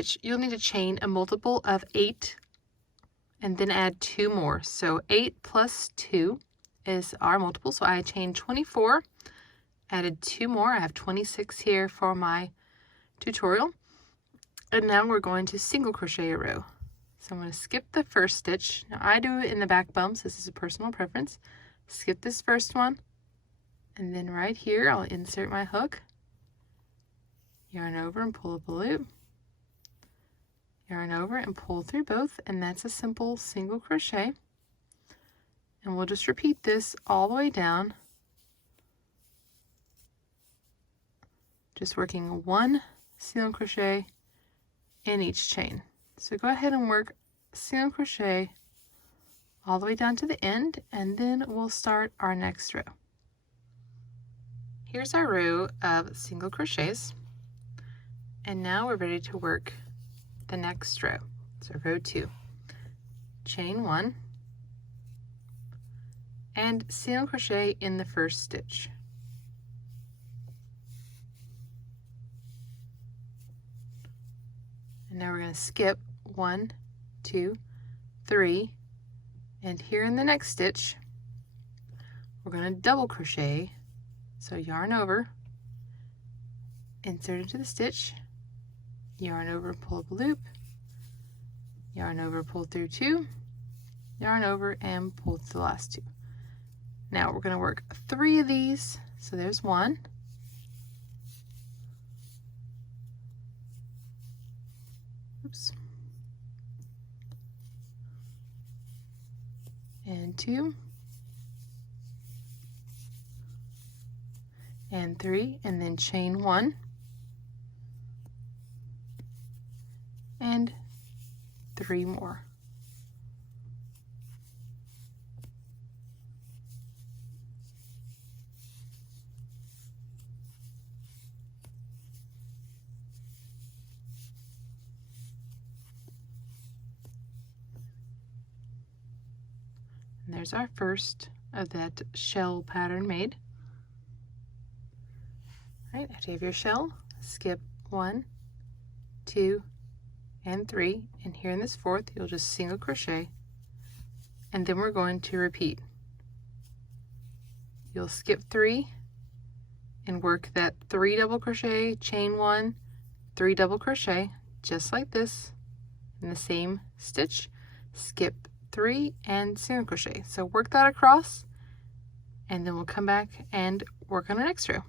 stitch, you'll need to chain a multiple of 8 and then add 2 more. So 8 plus 2 is our multiple. So I chained 24, added 2 more. I have 26 here for my tutorial. And now we're going to single crochet a row. So I'm going to skip the first stitch. Now I do it in the back bumps. This is a personal preference. Skip this first one. And then right here, I'll insert my hook, yarn over and pull up a loop, yarn over and pull through both, and that's a simple single crochet. And we'll just repeat this all the way down, just working 1 single crochet in each chain. So go ahead and work single crochet all the way down to the end, and then we'll start our next row. Here's our row of single crochets, and now we're ready to work the next row. So row 2, chain 1 and single crochet in the first stitch. And now we're going to skip 1, 2, 3, and here in the next stitch we're going to double crochet. So yarn over, insert into the stitch, yarn over, pull up a loop, yarn over, pull through 2, yarn over, and pull through the last 2. Now we're going to work 3 of these. So there's 1, oops, and 2, and 3, and then chain 1 and 3 more. And there's our first of that shell pattern made. Right, after you have your shell, skip 1, 2, and 3, and here in this fourth, you'll just single crochet, and then we're going to repeat. You'll skip 3 and work that 3 double crochet, chain 1, 3 double crochet, just like this, in the same stitch, skip 3 and single crochet. So work that across, and then we'll come back and work on our next row.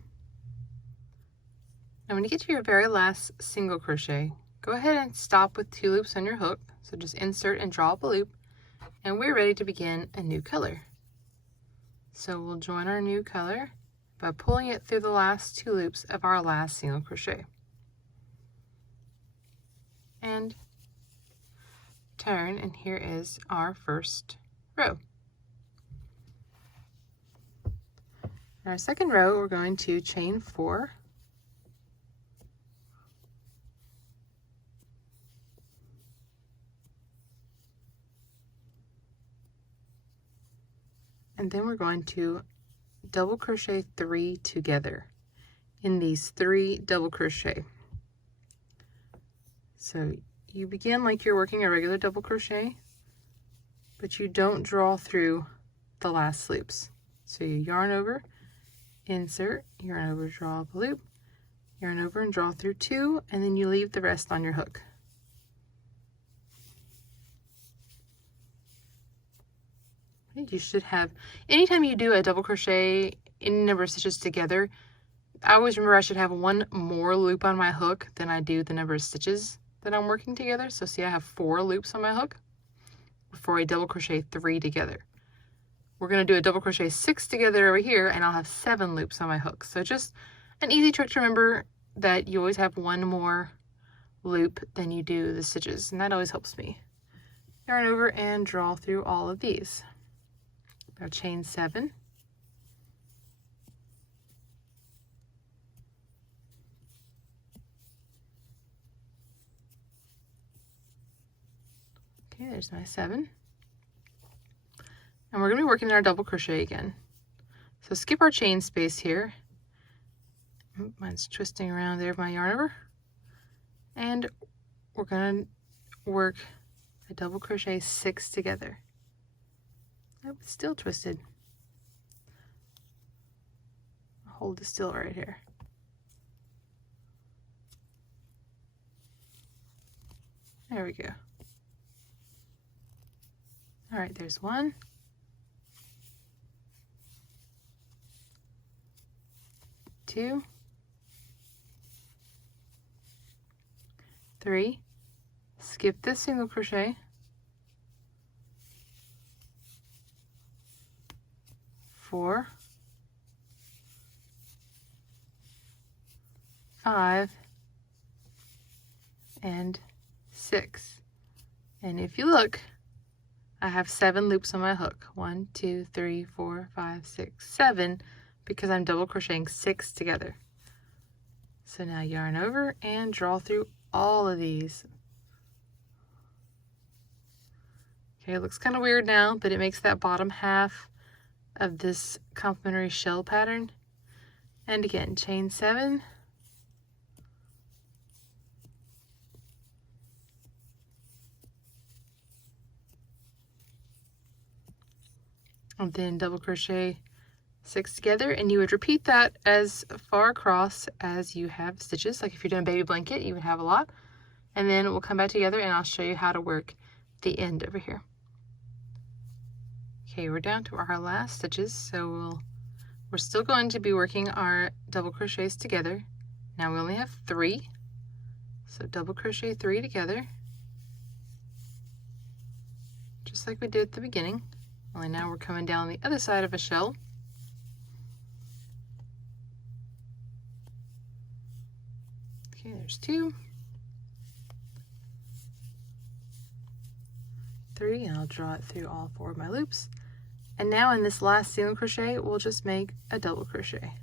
And when you get to your very last single crochet, go ahead and stop with 2 loops on your hook. So just insert and draw up a loop, and we're ready to begin a new color. So we'll join our new color by pulling it through the last 2 loops of our last single crochet. And turn, and here is our first row. In our second row, we're going to chain 4, and then we're going to double crochet 3 together in these 3 double crochet. So you begin like you're working a regular double crochet, but you don't draw through the last loops. So you yarn over, insert, yarn over, draw up a loop, yarn over and draw through 2, and then you leave the rest on your hook. You should have, anytime you do a double crochet any number of stitches together, I always remember I should have 1 more loop on my hook than I do the number of stitches that I'm working together. So see, I have 4 loops on my hook before I double crochet 3 together. We're going to do a double crochet 6 together over here, and I'll have 7 loops on my hook. So just an easy trick to remember, that you always have 1 more loop than you do the stitches, and that always helps me. Yarn over and draw through all of these. Now chain 7, okay, there's my 7, and we're going to be working our double crochet again. So skip our chain space here. Mine's twisting around there, my yarn over, and we're going to work a double crochet 6 together. Oh, it's still twisted. Hold it still right here. There we go. All right, there's 1, 2, 3, skip the single crochet, 4, 5, and 6. And if you look, I have 7 loops on my hook. 1, 2, 3, 4, 5, 6, 7, because I'm double crocheting 6 together. So now yarn over and draw through all of these. Okay, it looks kind of weird now, but it makes that bottom half of this complementary shell pattern. And again, chain 7. And then double crochet 6 together, and you would repeat that as far across as you have stitches. Like if you're doing a baby blanket, you would have a lot. And then we'll come back together and I'll show you how to work the end over here. Okay, we're down to our last stitches, so we're still going to be working our double crochets together. Now we only have 3, so double crochet 3 together, just like we did at the beginning, only now we're coming down the other side of a shell. Okay, there's 2, 3, and I'll draw it through all 4 of my loops. And now in this last single crochet, we'll just make a double crochet.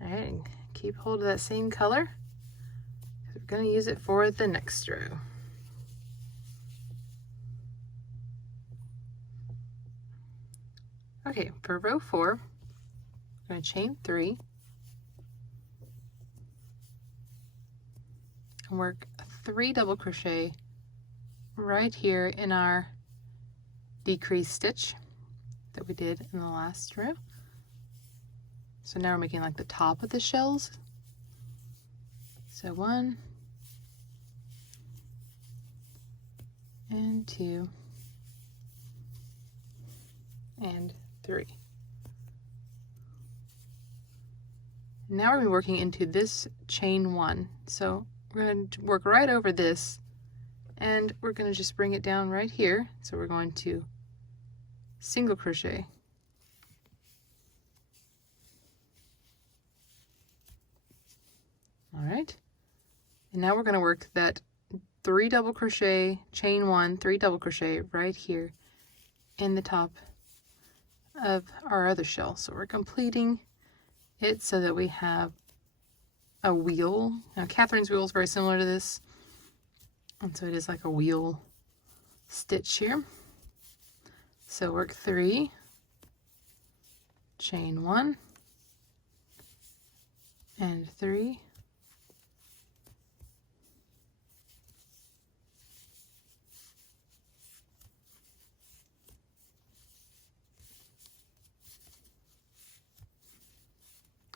All right, and keep hold of that same color. We're going to use it for the next row. Okay, for row 4, I'm going to chain 3 and work 3 double crochet right here in our decreased stitch that we did in the last row. So now we're making like the top of the shells. So 1 and 2 and 3. Now we're going to be working into this chain 1. So we're going to work right over this, and we're going to just bring it down right here. So we're going to single crochet, all right, and now we're going to work that 3 double crochet, chain 1, 3 double crochet right here in the top of our other shell. So we're completing it so that we have a wheel. Now Catherine's wheel is very similar to this, and so it is like a wheel stitch here. So work 3, chain 1, and 3,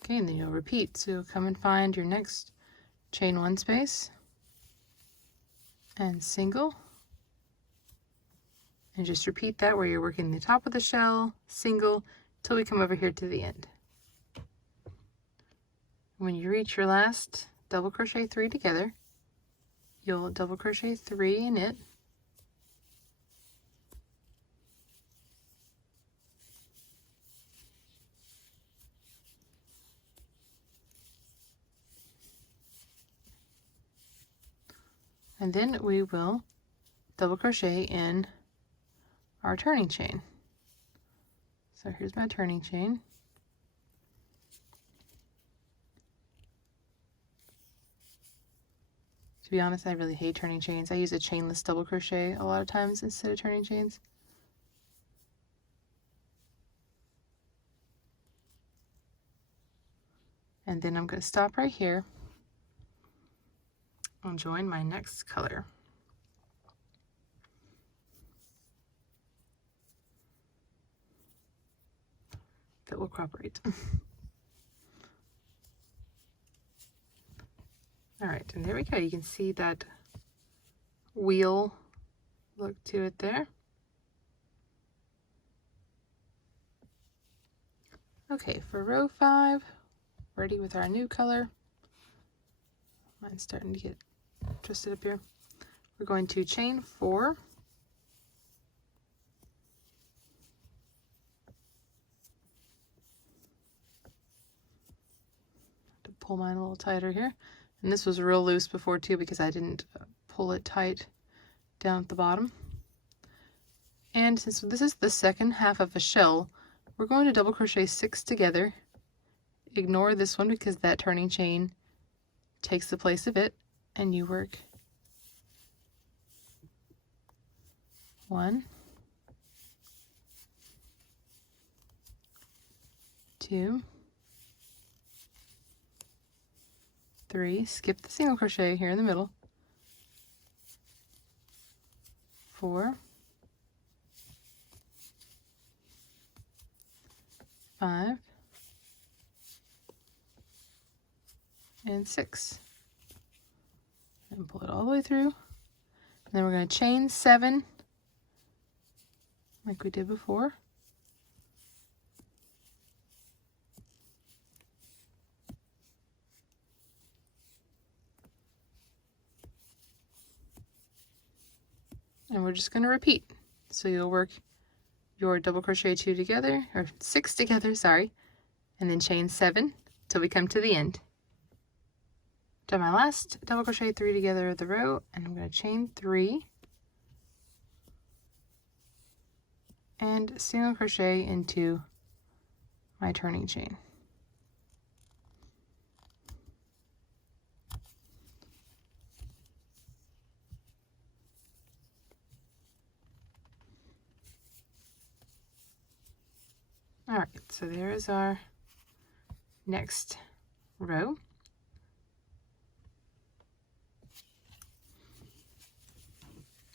okay, and then you'll repeat. So come and find your next chain 1 space and single, and just repeat that where you're working the top of the shell, single, till we come over here to the end. When you reach your last double crochet 3 together, you'll double crochet 3 in it, and then we will double crochet in our turning chain. So here's my turning chain. To be honest, I really hate turning chains. I use a chainless double crochet a lot of times instead of turning chains. And then I'm going to stop right here, I'll join my next color. That will cooperate. All right, and there we go. You can see that wheel look to it there. Okay, for row 5, ready with our new color. Mine's starting to get twisted up here. We're going to chain 4. To pull mine a little tighter here. And this was real loose before too because I didn't pull it tight down at the bottom. And since this is the second half of a shell, we're going to double crochet 6 together. Ignore this one because that turning chain takes the place of it, and you work 1, 2, 3, skip the single crochet here in the middle, 4, 5, and 6, and pull it all the way through. And then we're going to chain 7 like we did before. And we're just going to repeat. So you'll work your double crochet 2 together, or 6 together, sorry, and then chain 7 till we come to the end. Done my last double crochet 3 together of the row, and I'm going to chain 3 and single crochet into my turning chain. All right, so there is our next row.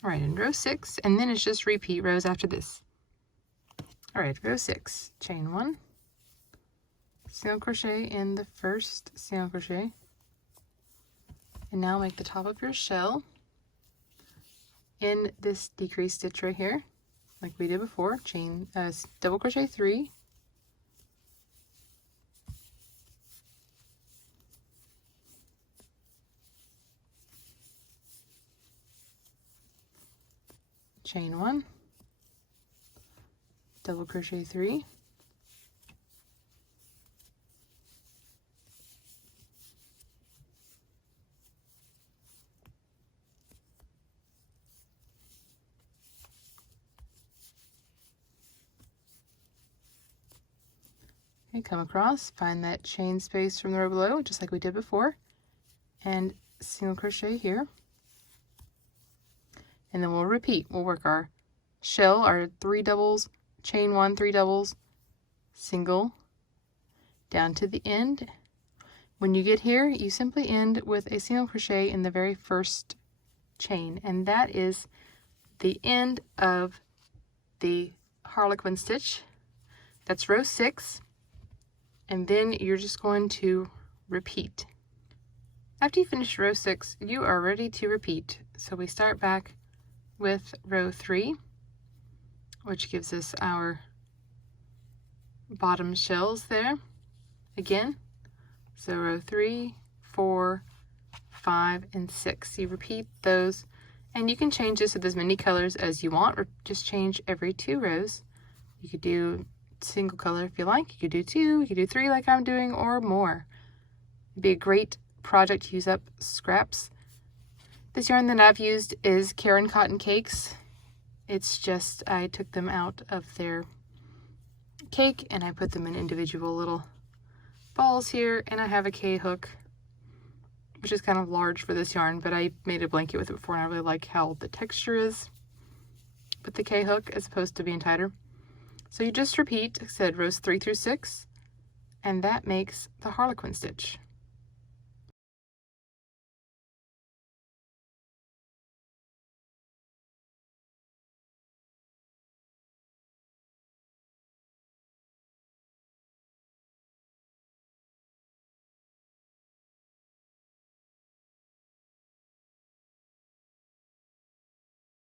All right, in row 6, and then it's just repeat rows after this. All right, row 6, chain 1, single crochet in the first single crochet, and now make the top of your shell in this decrease stitch right here, like we did before. Chain double crochet 3, chain 1, double crochet 3, okay, come across, find that chain space from the row below, just like we did before, and single crochet here. And then we'll repeat. We'll work our shell, our 3 doubles, chain 1, 3 doubles, single, down to the end. When you get here, you simply end with a single crochet in the very first chain, and that is the end of the Harlequin stitch. That's row 6, and then you're just going to repeat. After you finish row 6, you are ready to repeat. So we start back with row 3, which gives us our bottom shells there again. So row 3, 4, 5, and 6. You repeat those, and you can change this with as many colors as you want, or just change every 2 rows. You could do single color if you like. You could do 2, you could do 3 like I'm doing, or more. It'd be a great project to use up scraps. This yarn that I've used is Karen Cotton Cakes. It's just, I took them out of their cake and I put them in individual little balls here, and I have a K-hook, which is kind of large for this yarn, but I made a blanket with it before and I really like how the texture is with the K-hook as opposed to being tighter. So you just repeat, like I said, rows 3 through 6, and that makes the Harlequin stitch.